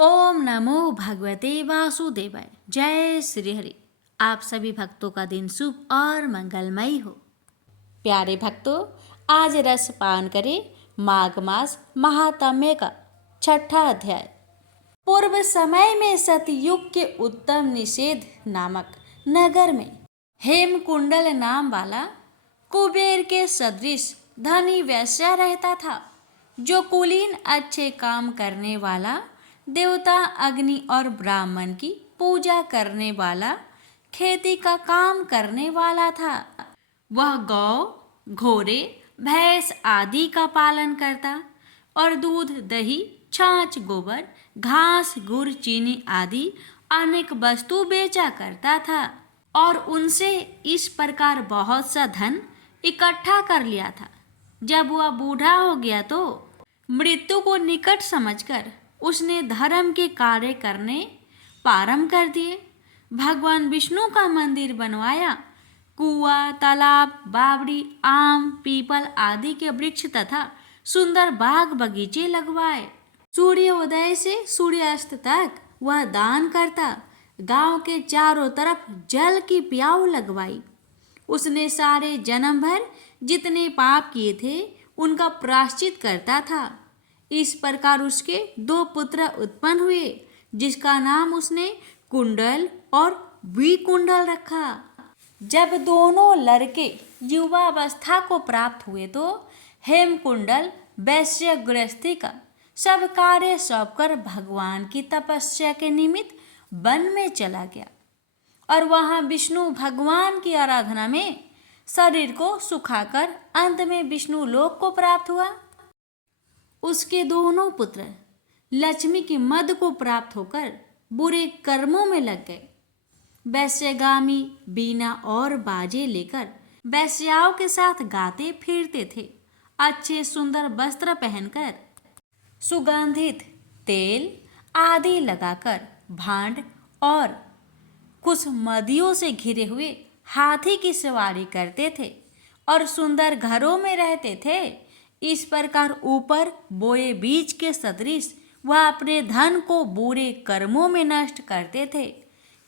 ओम नमो भगवते वासुदेवाय। जय श्री हरि। आप सभी भक्तों का दिन शुभ और मंगलमय हो। प्यारे भक्तों, आज रस पान करें माघ मास महात्म्य का छठा अध्याय। पूर्व समय में सतयुग के उत्तम निषेध नामक नगर में हेमकुंडल नाम वाला कुबेर के सदृश धनी वैश्य रहता था, जो कुलीन अच्छे काम करने वाला, देवता अग्नि और ब्राह्मण की पूजा करने वाला, खेती का काम करने वाला था। वह गौ, घोड़े, भैंस आदि का पालन करता और दूध, दही, छाछ, गोबर, घास, गुड़, चीनी आदि अनेक वस्तु बेचा करता था और उनसे इस प्रकार बहुत सा धन इकट्ठा कर लिया था। जब वह बूढ़ा हो गया तो मृत्यु को निकट समझकर उसने धर्म के कार्य करने प्रारंभ कर दिए। भगवान विष्णु का मंदिर बनवाया, कुआं, तालाब, बावड़ी, आम, पीपल आदि के वृक्ष तथा सुंदर बाग बगीचे लगवाए। सूर्योदय से सूर्यास्त तक वह दान करता। गांव के चारों तरफ जल की प्याऊ लगवाई। उसने सारे जन्म भर जितने पाप किए थे उनका प्रायश्चित करता था। इस प्रकार उसके 2 पुत्र उत्पन्न हुए, जिसका नाम उसने कुंडल और विकुंडल रखा। जब दोनों लड़के युवावस्था को प्राप्त हुए तो हेमकुंडल वैश्य गृहस्थी का सब कार्य सौंपकर भगवान की तपस्या के निमित्त वन में चला गया और वहां विष्णु भगवान की आराधना में शरीर को सुखाकर अंत में विष्णु लोक को प्राप्त हुआ। उसके दोनों पुत्र लक्ष्मी की मद को प्राप्त होकर बुरे कर्मों में लग गए। वैश्यगामी बीना और बाजे लेकर वैश्याओं के साथ गाते फिरते थे। अच्छे सुंदर वस्त्र पहनकर, सुगंधित तेल आदि लगाकर, भांड और कुछ मदियों से घिरे हुए हाथी की सवारी करते थे और सुंदर घरों में रहते थे। इस प्रकार ऊपर बोए बीज के सदृश वह अपने धन को बुरे कर्मों में नष्ट करते थे।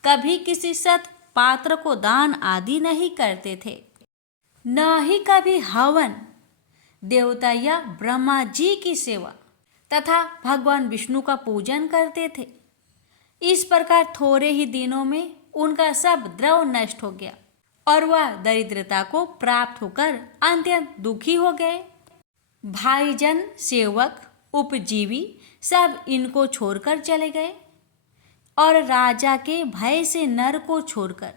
कभी किसी सत पात्र को दान आदि नहीं करते थे, न ही कभी हवन, देवता या ब्रह्मा जी की सेवा तथा भगवान विष्णु का पूजन करते थे। इस प्रकार थोड़े ही दिनों में उनका सब द्रव नष्ट हो गया और वह दरिद्रता को प्राप्त होकर अत्यंत दुखी हो गए। भाईजन, सेवक, उपजीवी सब इनको छोड़कर चले गए और राजा के भय से नर को छोड़कर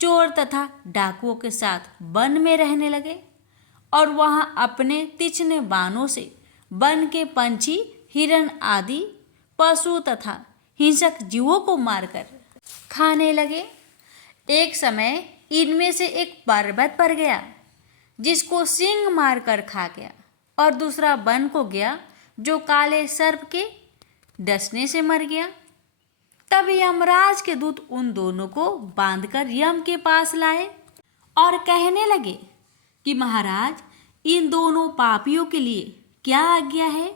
चोर तथा डाकुओं के साथ वन में रहने लगे और वहां अपने तीक्ष्ण बाणों से वन के पंछी, हिरण आदि पशु तथा हिंसक जीवों को मारकर खाने लगे। एक समय इनमें से एक पर्वत पर गया, जिसको सिंह मारकर खा गया, और दूसरा वन को गया, जो काले सर्प के डसने से मर गया। तब यमराज के दूत उन दोनों को बांधकर यम के पास लाए और कहने लगे कि महाराज, इन दोनों पापियों के लिए क्या आज्ञा है?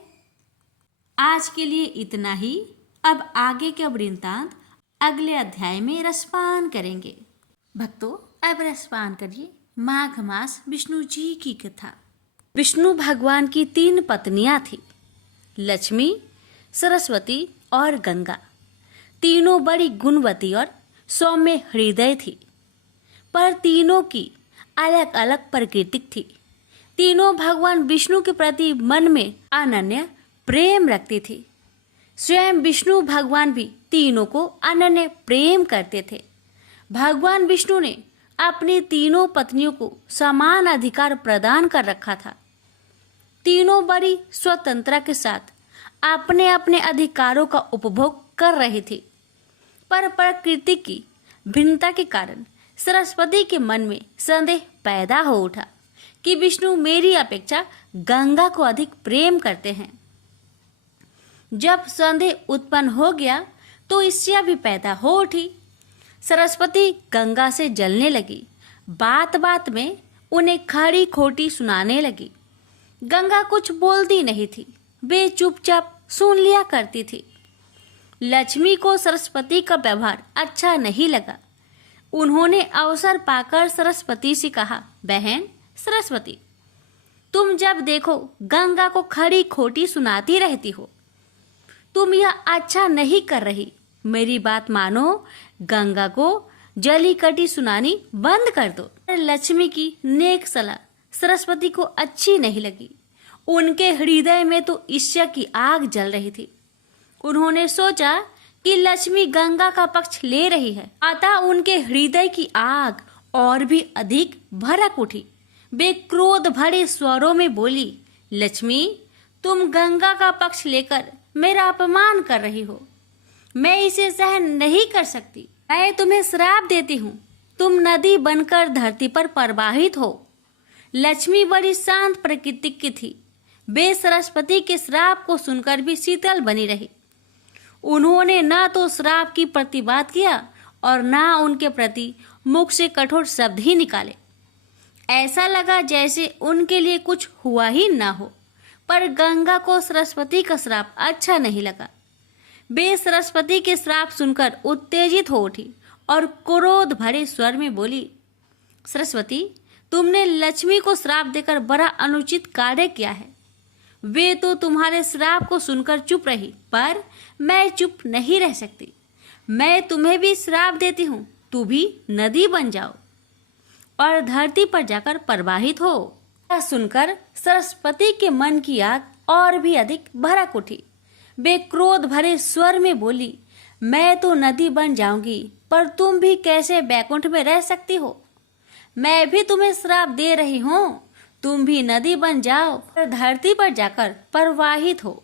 आज के लिए इतना ही। अब आगे के वृत्तांत अगले अध्याय में रसपान करेंगे। भक्तों, अब रसपान करिए माघ मास विष्णु जी की कथा। विष्णु भगवान की 3 पत्नियां थी, लक्ष्मी, सरस्वती और गंगा। तीनों बड़ी गुणवती और सौम्य हृदय थी, पर तीनों की अलग अलग प्रकृति थी। तीनों भगवान विष्णु के प्रति मन में अनन्य प्रेम रखती थी। स्वयं विष्णु भगवान भी तीनों को अनन्य प्रेम करते थे। भगवान विष्णु ने अपनी तीनों पत्नियों को समान अधिकार प्रदान कर रखा था। तीनों बड़ी स्वतंत्रता के साथ अपने अपने अधिकारों का उपभोग कर रही थी, पर प्रकृति की भिन्नता के कारण सरस्वती के मन में संदेह पैदा हो उठा कि विष्णु मेरी अपेक्षा गंगा को अधिक प्रेम करते हैं। जब संदेह उत्पन्न हो गया तो ईर्ष्या भी पैदा हो उठी। सरस्वती गंगा से जलने लगी। बात बात में उन्हें खड़ी खोटी सुनाने लगी। गंगा कुछ बोलती नहीं थी, वे चुपचाप सुन लिया करती थी। लक्ष्मी को सरस्वती का व्यवहार अच्छा नहीं लगा। उन्होंने अवसर पाकर सरस्वती से कहा, बहन सरस्वती, तुम जब देखो गंगा को खड़ी खोटी सुनाती रहती हो। तुम यह अच्छा नहीं कर रही। मेरी बात मानो, गंगा को जली कटी सुनानी बंद कर दो। लक्ष्मी की नेक सलाह सरस्वती को अच्छी नहीं लगी। उनके हृदय में तो ईर्ष्या की आग जल रही थी। उन्होंने सोचा कि लक्ष्मी गंगा का पक्ष ले रही है। अतः उनके हृदय की आग और भी अधिक भड़क उठी। वे क्रोध भरे स्वरों में बोली, लक्ष्मी, तुम गंगा का पक्ष लेकर मेरा अपमान कर रही हो। मैं इसे सहन नहीं कर सकती। मैं तुम्हें श्राप देती हूँ, तुम नदी बनकर धरती पर प्रवाहित हो। लक्ष्मी बड़ी शांत प्रकृति की थी। वे सरस्वती के श्राप को सुनकर भी शीतल बनी रही। उन्होंने न तो श्राप की प्रतिवाद किया और न उनके प्रति मुख से कठोर शब्द ही निकाले। ऐसा लगा जैसे उनके लिए कुछ हुआ ही ना हो। पर गंगा को सरस्वती का श्राप अच्छा नहीं लगा। वे सरस्वती के श्राप सुनकर उत्तेजित हो उठी और क्रोध भरे स्वर में बोली, सरस्वती, तुमने लक्ष्मी को श्राप देकर बड़ा अनुचित कार्य किया है। वे तो तुम्हारे श्राप को सुनकर चुप रही, पर मैं चुप नहीं रह सकती। मैं तुम्हें भी श्राप देती हूँ, तू भी नदी बन जाओ और धरती पर जाकर प्रवाहित हो। यह सुनकर सरस्वती के मन की आग और भी अधिक भड़क उठी। वे क्रोध भरे स्वर में बोली, मैं तो नदी बन जाऊंगी, पर तुम भी कैसे बैकुंठ में रह सकती हो? मैं भी तुम्हें श्राप दे रही हूँ, तुम भी नदी बन जाओ और धरती पर जाकर प्रवाहित हो।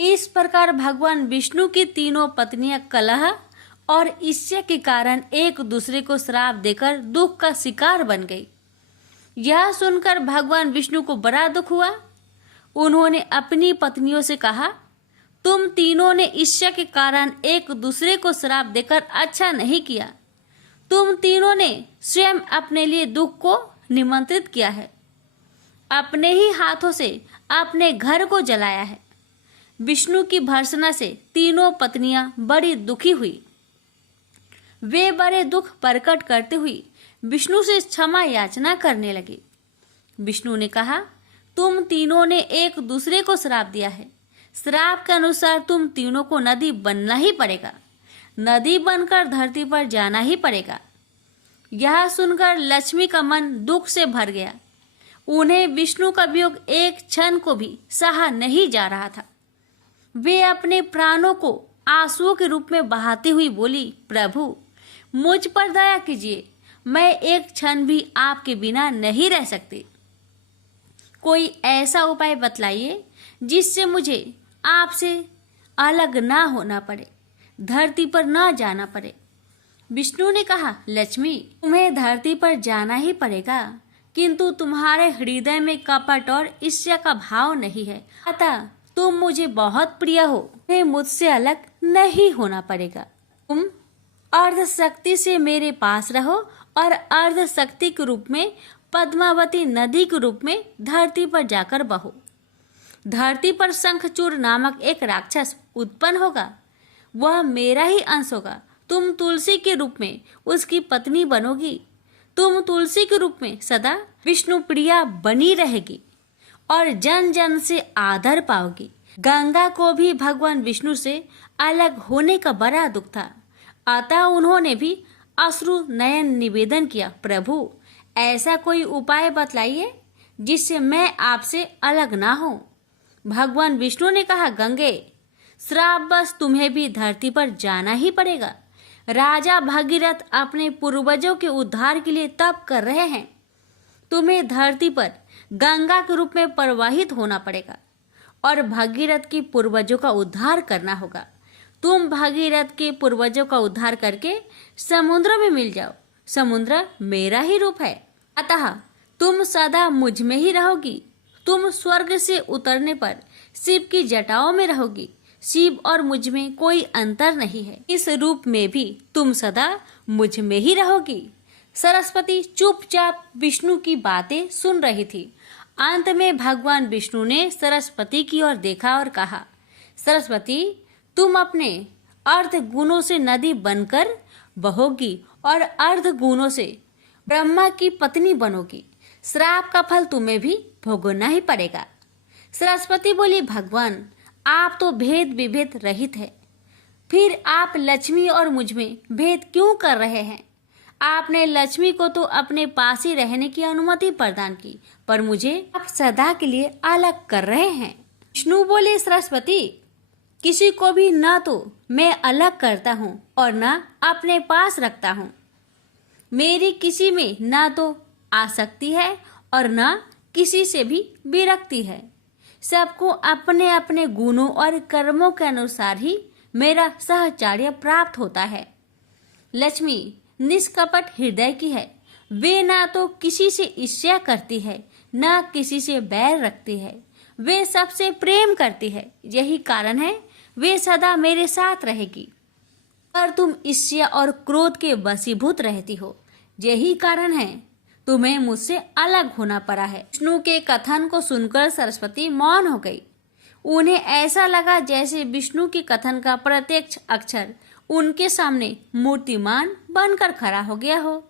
इस प्रकार भगवान विष्णु की तीनों पत्नियां कलह और ईर्ष्या के कारण एक दूसरे को श्राप देकर दुख का शिकार बन गई। यह सुनकर भगवान विष्णु को बड़ा दुख हुआ। उन्होंने अपनी पत्नियों से कहा, तुम तीनों ने ईर्ष्या के कारण एक दूसरे को श्राप देकर अच्छा नहीं किया। तुम तीनों ने स्वयं अपने लिए दुख को निमंत्रित किया है। अपने ही हाथों से अपने घर को जलाया है। विष्णु की भर्त्सना से तीनों पत्नियां बड़ी दुखी हुई। वे बड़े दुख प्रकट करते हुए विष्णु से क्षमा याचना करने लगी। विष्णु ने कहा, तुम तीनों ने एक दूसरे को श्राप दिया है। श्राप के अनुसार तुम तीनों को नदी बनना ही पड़ेगा। नदी बनकर धरती पर जाना ही पड़ेगा। यह सुनकर लक्ष्मी का मन दुख से भर गया। उन्हें विष्णु का वियोग एक क्षण को भी सहा नहीं जा रहा था। वे अपने प्राणों को आंसुओं के रूप में बहाती हुई बोली, प्रभु, मुझ पर दया कीजिए। मैं एक क्षण भी आपके बिना नहीं रह सकती। कोई ऐसा उपाय बतलाइए जिससे मुझे आपसे अलग ना होना पड़े, धरती पर ना जाना पड़े। विष्णु ने कहा, लक्ष्मी, तुम्हें धरती पर जाना ही पड़ेगा, किंतु तुम्हारे हृदय में कपट और ईर्ष्या का भाव नहीं है। अतः तुम मुझे बहुत प्रिय हो, तुम्हें मुझसे अलग नहीं होना पड़ेगा। तुम अर्ध शक्ति से मेरे पास रहो और अर्ध शक्ति के रूप में पद्मावती नदी के रूप में धरती पर जाकर बहो। धरती पर शंखचूड़ नामक एक राक्षस उत्पन्न होगा। वह मेरा ही अंश होगा। तुम तुलसी के रूप में उसकी पत्नी बनोगी। तुम तुलसी के रूप में सदा विष्णु प्रिया बनी रहेगी और जन जन से आदर पाओगी। गंगा को भी भगवान विष्णु से अलग होने का बड़ा दुख था। अतः उन्होंने भी अश्रु नयन निवेदन किया, प्रभु, ऐसा कोई उपाय बतलाइए जिससे मैं आपसे अलग ना हो। भगवान विष्णु ने कहा, गंगे, श्राप बस तुम्हें भी धरती पर जाना ही पड़ेगा। राजा भगीरथ अपने पूर्वजों के उद्धार के लिए तप कर रहे हैं। तुम्हें धरती पर गंगा के रूप में प्रवाहित होना पड़ेगा और भगीरथ के पूर्वजों का उद्धार करना होगा। तुम भगीरथ के पूर्वजों का उद्धार करके समुद्र में मिल जाओ। समुद्र मेरा ही रूप है, अतः तुम सदा मुझ में ही रहोगी। तुम स्वर्ग से उतरने पर शिव की जटाओं में रहोगी। शिव और मुझ में कोई अंतर नहीं है। इस रूप में भी तुम सदा मुझ में ही रहोगी। सरस्वती चुपचाप विष्णु की बातें सुन रही थी। अंत में भगवान विष्णु ने सरस्वती की ओर देखा और कहा, सरस्वती, तुम अपने अर्ध गुणों से नदी बनकर बहोगी और अर्ध गुणों से ब्रह्मा की पत्नी बनोगी। श्राप का फल तुम्हें भी भोगना ही पड़ेगा। सरस्वती बोली, भगवान आप तो भेद विभेद रहित है, फिर आप लक्ष्मी और मुझ में भेद क्यों कर रहे हैं? आपने लक्ष्मी को तो अपने पास ही रहने की अनुमति प्रदान की, पर मुझे आप सदा के लिए अलग कर रहे हैं। विष्णु बोले, सरस्वती किसी को भी ना तो मैं अलग करता हूँ और ना अपने पास रखता हूँ। मेरी किसी में ना तो आसक्ति है और ना किसी से भी विरक्ति है। सबको अपने अपने गुणों और कर्मों के अनुसार ही मेरा सहचर्य प्राप्त होता है। लक्ष्मी निष्कपट हृदय की है, वे ना तो किसी से ईर्ष्या करती है ना किसी से बैर रखती है, वे सबसे प्रेम करती है। यही कारण है वे सदा मेरे साथ रहेगी। पर तुम ईर्ष्या और क्रोध के वशीभूत रहती हो, यही कारण है तुम्हें मुझसे अलग होना पड़ा है। विष्णु के कथन को सुनकर सरस्वती मौन हो गई। उन्हें ऐसा लगा जैसे विष्णु के कथन का प्रत्यक्ष अक्षर उनके सामने मूर्तिमान बनकर खड़ा हो गया हो।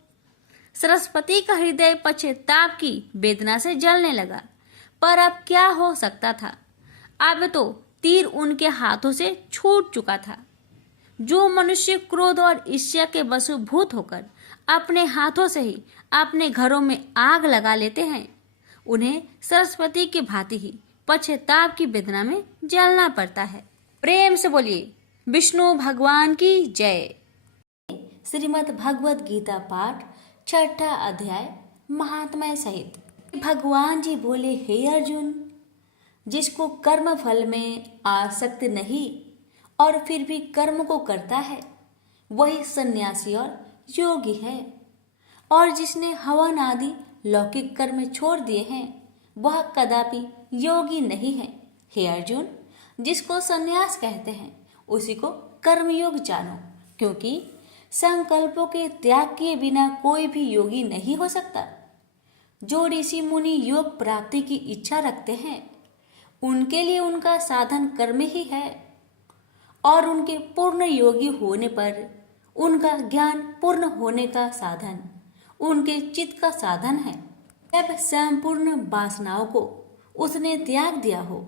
सरस्वती का हृदय पश्चाताप की वेदना से जलने लगा। पर अब क्या हो सकता था? अब तो तीर उनके हाथों से छूट चुका था। जो मनुष्य क्रोध और ईर्ष्या के वशीभूत होकर अपने हाथों से ही अपने घरों में आग लगा लेते हैं, उन्हें सरस्वती की भांति ही पश्चाताप की वेदना में जलना पड़ता है। प्रेम से बोलिए, विष्णु भगवान की जय। श्रीमद् भगवत गीता पाठ, छठा अध्याय, महात्मा सहित। भगवान जी बोले, हे अर्जुन, जिसको कर्म फल में आसक्त नहीं और फिर भी कर्म को करता है, वही सन्यासी और योगी है। और जिसने हवन आदि लौकिक कर्म छोड़ दिए हैं, वह कदापि योगी नहीं है। हे अर्जुन, जिसको सन्यास कहते हैं उसी को कर्मयोग जानो, क्योंकि संकल्पों के त्याग किए बिना कोई भी योगी नहीं हो सकता। जो ऋषि मुनि योग प्राप्ति की इच्छा रखते हैं, उनके लिए उनका साधन कर्म ही है, और उनके पूर्ण योगी होने पर उनका ज्ञान पूर्ण होने का साधन उनके चित्त का साधन है। जब संपूर्ण वासनाओं को उसने त्याग दिया हो,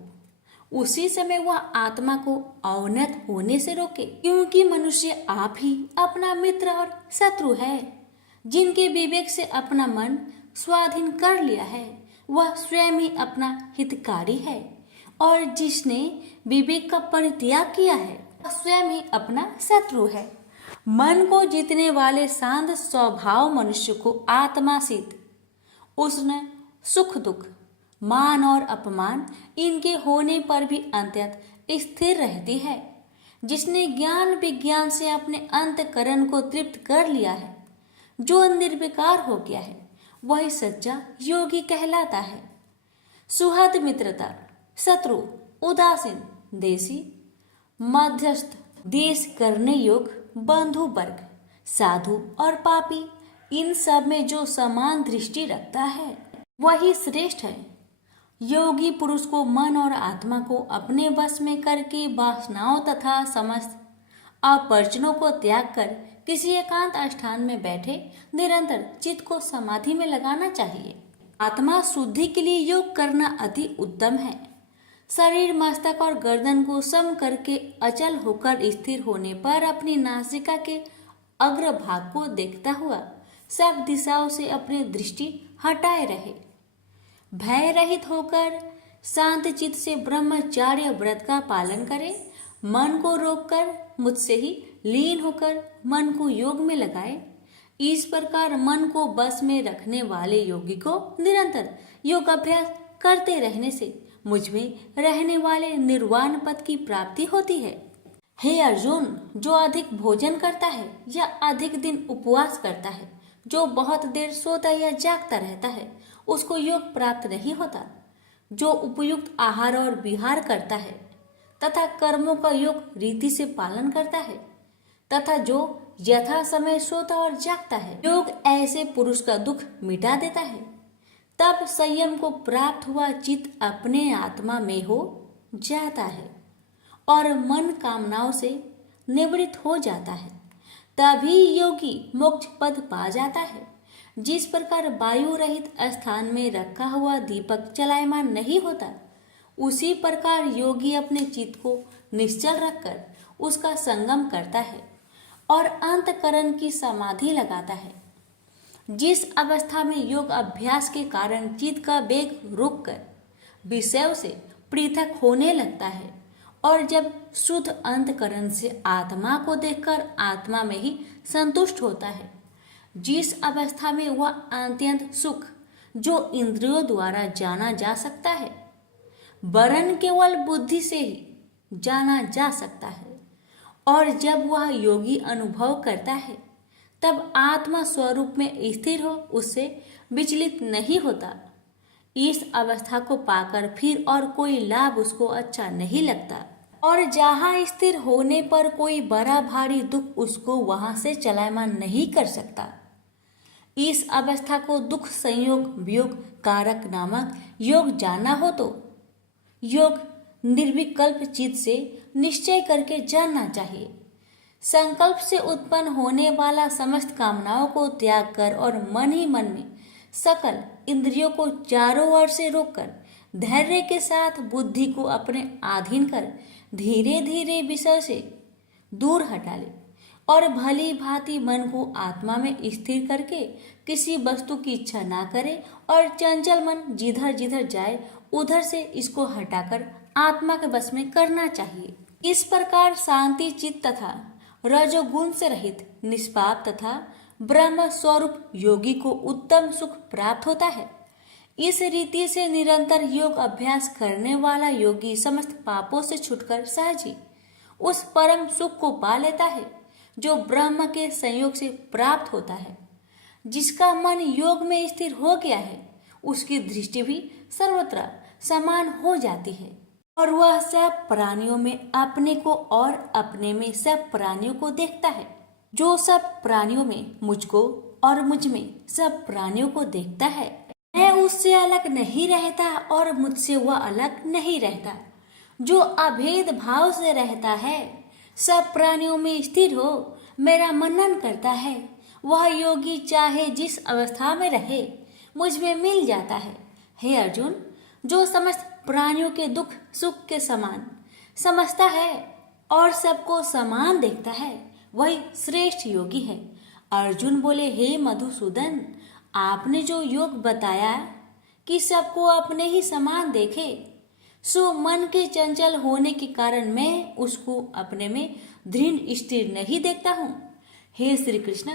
उसी समय वह आत्मा को अवनत होने से रोके, क्योंकि मनुष्य आप ही अपना मित्र और शत्रु है। जिनके विवेक से अपना मन स्वाधीन कर लिया है, वह स्वयं ही अपना हितकारी है, और जिसने विवेक का परित्याग किया है, वह स्वयं ही अपना शत्रु है। मन को जीतने वाले शांत स्वभाव मनुष्य को आत्मासीत उष्ण सुख दुख मान और अपमान इनके होने पर भी अंततः स्थिर रहती है। जिसने ज्ञान विज्ञान से अपने अंतकरण को तृप्त कर लिया है, जो निर्विकार हो गया है, वही सच्चा योगी कहलाता है। सुहृद मित्रता, शत्रु, उदासीन, देशी, मध्यस्थ, देश करने योग्य, बंधु वर्ग, साधु और पापी, इन सब में जो समान दृष्टि रखता है वही श्रेष्ठ है। योगी पुरुष को मन और आत्मा को अपने वश में करके वासनाओं तथा समस्त अपरचनों को त्याग कर किसी एकांत स्थान में बैठे निरंतर चित्त को समाधि में लगाना चाहिए। आत्मा शुद्धि के लिए योग करना अति उत्तम है। शरीर, मस्तक और गर्दन को सम करके अचल होकर स्थिर होने पर अपनी नासिका के अग्रभाग को देखता हुआ सब दिशाओं से अपनी दृष्टि हटाए रहे। भय रहित होकर शांत चित्त से ब्रह्मचार्य व्रत का पालन करे। मन को रोककर मुझसे ही लीन होकर मन को योग में लगाए। इस प्रकार मन को बस में रखने वाले योगी को निरंतर योग अभ्यास करते रहने से मुझ में रहने वाले निर्वाण पद की प्राप्ति होती है। हे अर्जुन, जो अधिक भोजन करता है या अधिक दिन उपवास करता है, जो बहुत देर सोता या जागता रहता है, उसको योग प्राप्त नहीं होता। जो उपयुक्त आहार और विहार करता है तथा कर्मों का योग रीति से पालन करता है तथा जो यथा समय सोता और जागता है, योग ऐसे पुरुष का दुख मिटा देता है। तब संयम को प्राप्त हुआ चित्त अपने आत्मा में हो जाता है और मन कामनाओं से निवृत्त हो जाता है, तभी योगी मोक्ष पद पा जाता है। जिस प्रकार वायु रहित स्थान में रखा हुआ दीपक चलायमान नहीं होता, उसी प्रकार योगी अपने चित्त को निश्चल रखकर उसका संगम करता है और अंतःकरण की समाधि लगाता है। जिस अवस्था में योग अभ्यास के कारण चित्त का वेग रुककर विषयों से पृथक होने लगता है और जब शुद्ध अंतःकरण से आत्मा को देखकर आत्मा में ही संतुष्ट होता है, जिस अवस्था में वह अत्यंत सुख जो इंद्रियों द्वारा जाना जा सकता है, वरन केवल बुद्धि से ही जाना जा सकता है, और जब वह योगी अनुभव करता है, तब आत्मा स्वरूप में स्थिर हो उससे विचलित नहीं होता। इस अवस्था को पाकर फिर और कोई लाभ उसको अच्छा नहीं लगता, और जहाँ स्थिर होने पर कोई बड़ा भारी दुख उसको वहां से चलायमान नहीं कर सकता। इस अवस्था को दुख संयोग वियोग कारक नामक योग जाना हो तो योग निर्विकल्प चित्त से निश्चय करके जानना चाहिए। संकल्प से उत्पन्न होने वाला समस्त कामनाओं को त्याग कर और मन ही मन में सकल इंद्रियों को चारों ओर से रोककर धैर्य के साथ बुद्धि को अपने अधीन कर धीरे धीरे विषय से दूर हटा ले और भली भांति मन को आत्मा में स्थिर करके किसी वस्तु की इच्छा ना करे और चंचल मन जिधर जिधर जाए उधर से इसको हटाकर आत्मा के वश में करना चाहिए। इस प्रकार शांति चित्त तथा रजोगुण से रहित निष्पाप तथा ब्रह्म स्वरूप योगी को उत्तम सुख प्राप्त होता है। इस रीति से निरंतर योग अभ्यास करने वाला योगी समस्त पापों से छुटकर सहज ही उस परम सुख को पा लेता है जो ब्रह्म के संयोग से प्राप्त होता है। जिसका मन योग में स्थिर हो गया है, उसकी दृष्टि भी सर्वत्र समान हो जाती है और वह सब प्राणियों में अपने को और अपने में सब प्राणियों को देखता है। जो सब प्राणियों में मुझको और मुझ में सब प्राणियों को देखता है, मैं उससे अलग नहीं रहता और मुझसे वह अलग नहीं रहता। जो अभेद भाव से रहता है, सब प्राणियों में स्थिर हो मेरा मनन करता है, वह योगी चाहे जिस अवस्था में रहे मुझ में मिल जाता है। हे अर्जुन, जो समस्त प्राणियों के दुख सुख के समान समझता है और सबको समान देखता है, वही श्रेष्ठ योगी है। अर्जुन बोले, हे मधुसूदन, आपने जो योग बताया कि सबको अपने ही समान देखे, सो मन के चंचल होने के कारण मैं उसको अपने में दृढ़ स्थिर नहीं देखता हूँ। हे श्री कृष्ण,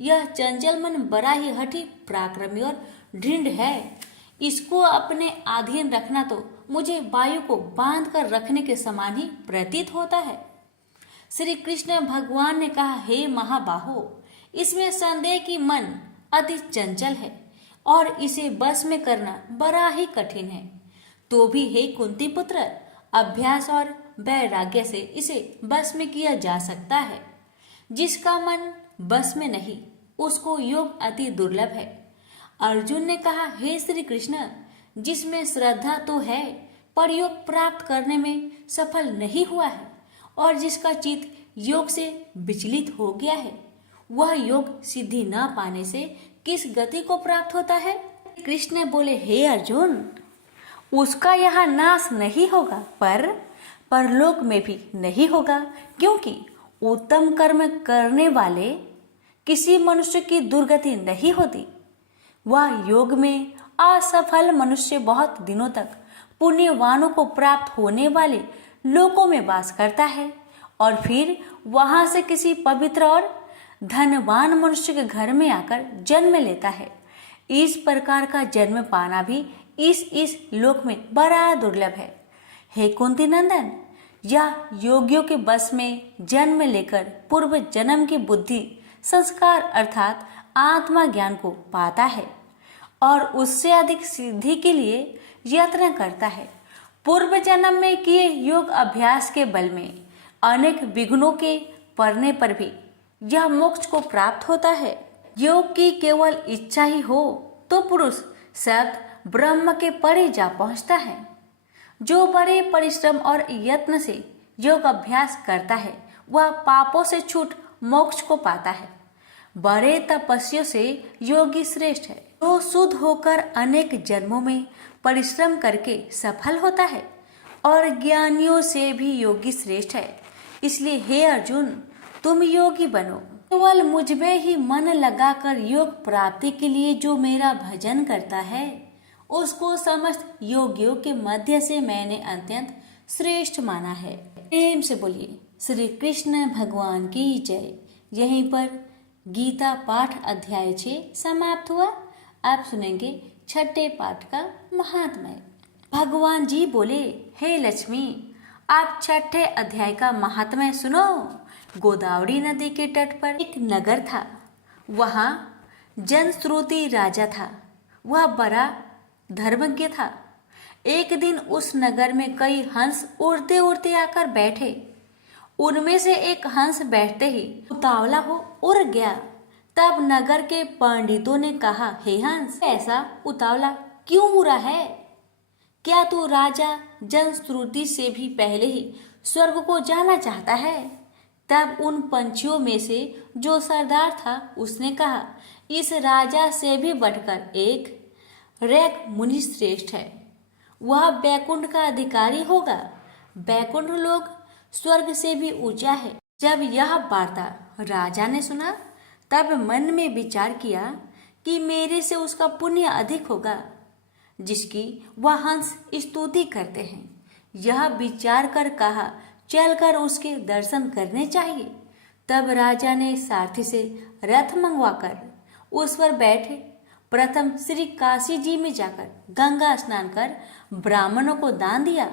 यह चंचल मन बड़ा ही हठी पराक्रमी और दृढ़ है। इसको अपने अधीन रखना तो मुझे वायु को बांध कर रखने के समान ही प्रतीत होता है। श्री कृष्ण भगवान ने कहा, हे महाबाहो, इसमें संदेह कि मन अति चंचल है और इसे बस में करना बड़ा ही कठिन है। तो भी हे कुंती पुत्र, अभ्यास और वैराग्य से इसे बस में किया जा सकता है। जिसका मन बस में नहीं, उसको योग अति दुर्लभ है। अर्जुन ने कहा, हे श्री कृष्ण, जिसमें श्रद्धा तो है पर योग प्राप्त करने में सफल नहीं हुआ है और जिसका चित्त योग से विचलित हो गया है, वह योग सिद्धि न पाने से किस गति को प्राप्त होता है? कृष्ण बोले, हे अर्जुन, उसका यहाँ नाश नहीं होगा पर परलोक में भी नहीं होगा, क्योंकि उत्तम कर्म करने वाले किसी मनुष्य की दुर्गति नहीं होती। वह योग में असफल मनुष्य बहुत दिनों तक पुण्यवानों को प्राप्त होने वाले लोकों में वास करता है और फिर वहां से किसी पवित्र और धनवान मनुष्य के घर में आकर जन्म लेता है। इस प्रकार का जन्म पाना भी इस लोक में बड़ा दुर्लभ है। हे कुंती नंदन, यह योगियों के बस में जन्म लेकर पूर्व जन्म की बुद्धि संस्कार अर्थात आत्मा ज्ञान को पाता है और उससे अधिक सिद्धि के लिए यत्न करता है। पूर्व जन्म में किए योग अभ्यास के बल में अनेक विघ्नों के पड़ने पर भी यह मोक्ष को प्राप्त होता है। योग की केवल इच्छा ही हो तो पुरुष शब्द ब्रह्म के परे जा पहुंचता है। जो बड़े परिश्रम और यत्न से योग अभ्यास करता है, वह पापों से छूट मोक्ष को पाता है। बड़े तपस्वियों से योगी श्रेष्ठ है। जो शुद्ध होकर अनेक जन्मों में परिश्रम करके सफल होता है और ज्ञानियों से भी योगी श्रेष्ठ है। इसलिए हे अर्जुन, तुम योगी बनो। केवल मुझ में ही मन लगाकर योग प्राप्ति के लिए जो मेरा भजन करता है, उसको समस्त योगियों के मध्य से मैंने अत्यंत श्रेष्ठ माना है। प्रेम से बोलिए श्री कृष्ण भगवान की जय। यहीं पर गीता पाठ अध्याय 6 समाप्त हुआ। आप सुनेंगे छठे पाठ का महात्म्य। भगवान जी बोले, हे लक्ष्मी, आप छठे अध्याय का महात्म्य सुनो। गोदावरी नदी के तट पर एक नगर था। वहाँ जनश्रुति राजा था। वह बड़ा धर्मज्ञ था। एक दिन उस नगर में कई हंस उड़ते उड़ते आकर बैठे। उनमें से एक हंस बैठते ही उतावला हो उड़ गया। तब नगर के पंडितों ने कहा, हे हंस, ऐसा उतावला क्यों उड़ा है? क्या तू राजा जनश्रुति से भी पहले ही स्वर्ग को जाना चाहता है? तब उन पंछियों में से जो सरदार था उसने कहा, इस राजा से भी बढ़कर एक रैक मुनि श्रेष्ठ है। वह बैकुंठ का अधिकारी होगा। बैकुंठ लोग स्वर्ग से भी ऊंचा है। जब यह वार्ता राजा ने सुना, तब मन में विचार किया कि मेरे से उसका पुण्य अधिक होगा, जिसकी वह हंस स्तुति करते हैं। यह विचार कर कहा, चलकर उसके दर्शन करने चाहिए। तब राजा ने सारथी से रथ मंगवाकर उस पर बैठे प्रथम श्री काशी जी में जाकर गंगा स्नान कर ब्राह्मणों को दान दिया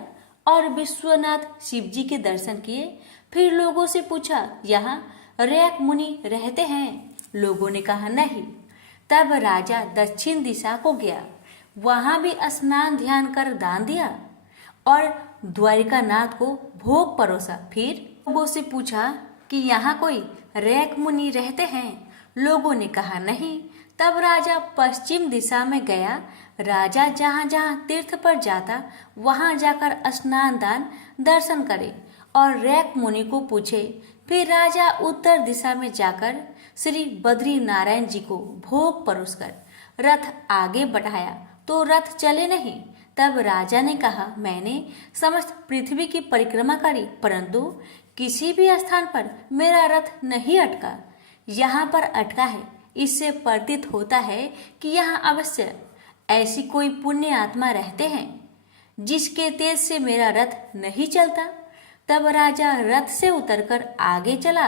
और विश्वनाथ शिव जी के दर्शन किए। फिर लोगों से पूछा, यहाँ रैक मुनि रहते हैं? लोगों ने कहा, नहीं। तब राजा दक्षिण दिशा को गया। वहां भी स्नान ध्यान कर दान दिया और द्वारिकानाथ को भोग परोसा। फिर लोगों से पूछा कि यहाँ कोई रैक मुनि रहते हैं? लोगों ने कहा, नहीं। तब राजा पश्चिम दिशा में गया। राजा जहाँ जहाँ तीर्थ पर जाता, वहां जाकर स्नान दान दर्शन करे और रैक मुनि को पूछे। फिर राजा उत्तर दिशा में जाकर श्री बद्री नारायण जी को भोग परोसकर रथ आगे बढ़ाया तो रथ चले नहीं। तब राजा ने कहा, मैंने समस्त पृथ्वी की परिक्रमा करी, परंतु किसी भी स्थान पर मेरा रथ नहीं अटका। यहाँ पर अटका है। इससे प्रतीत होता है कि यहाँ अवश्य ऐसी कोई पुण्य आत्मा रहते हैं जिसके तेज से मेरा रथ नहीं चलता। तब राजा रथ से उतरकर आगे चला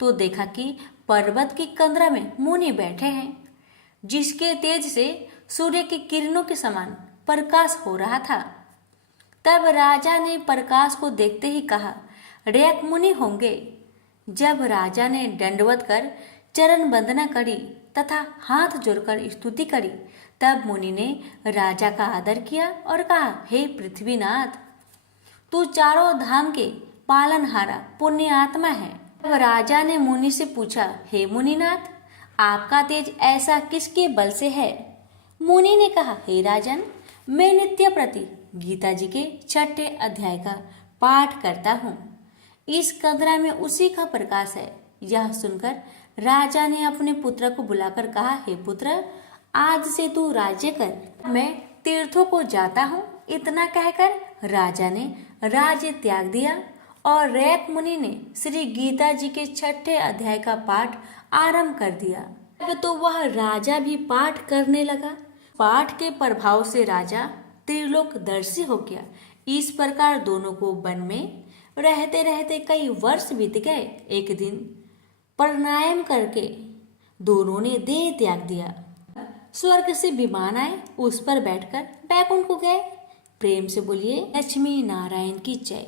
तो देखा कि पर्वत की कंदरा में मुनि बैठे हैं, जिसके तेज से सूर्य की किरणों के समान प्रकाश हो रहा था। तब राजा ने प्रकाश को देखते ही कहा, रैक मुनि होंगे। जब राजा ने दंडवत कर चरण वंदना करी तथा हाथ जोड़कर स्तुति करी, तब मुनि ने राजा का आदर किया और कहा, हे पृथ्वीनाथ, तू चारों धाम के पालनहारा पुण्य आत्मा है। तब राजा ने मुनि से पूछा, हे मुनिनाथ, आपका तेज ऐसा किसके बल से है? मुनि ने कहा, हे राजन, मैं नित्य प्रति गीता जी के छठे अध्याय का पाठ करता हूँ। इस कंदरा में उसी का प्रकाश है। यह सुनकर राजा ने अपने पुत्र को बुलाकर कहा, हे पुत्र, आज से तू राज्य कर, मैं तीर्थों को जाता हूँ। इतना कहकर राजा ने राज्य त्याग दिया और रैक मुनि ने श्री गीता जी के छठे अध्याय का पाठ आरंभ कर दिया। तो वह राजा भी पाठ करने लगा। पाठ के प्रभाव से राजा त्रिलोकदर्शी हो गया। इस प्रकार दोनों को वन में रहते रहते कई वर्ष बीत गए। एक दिन प्राणायाम करके दोनों ने देह त्याग दिया। स्वर्ग से विमान आए, उस पर बैठकर बैकुंठ को गए। प्रेम से बोलिए लक्ष्मी नारायण की जय।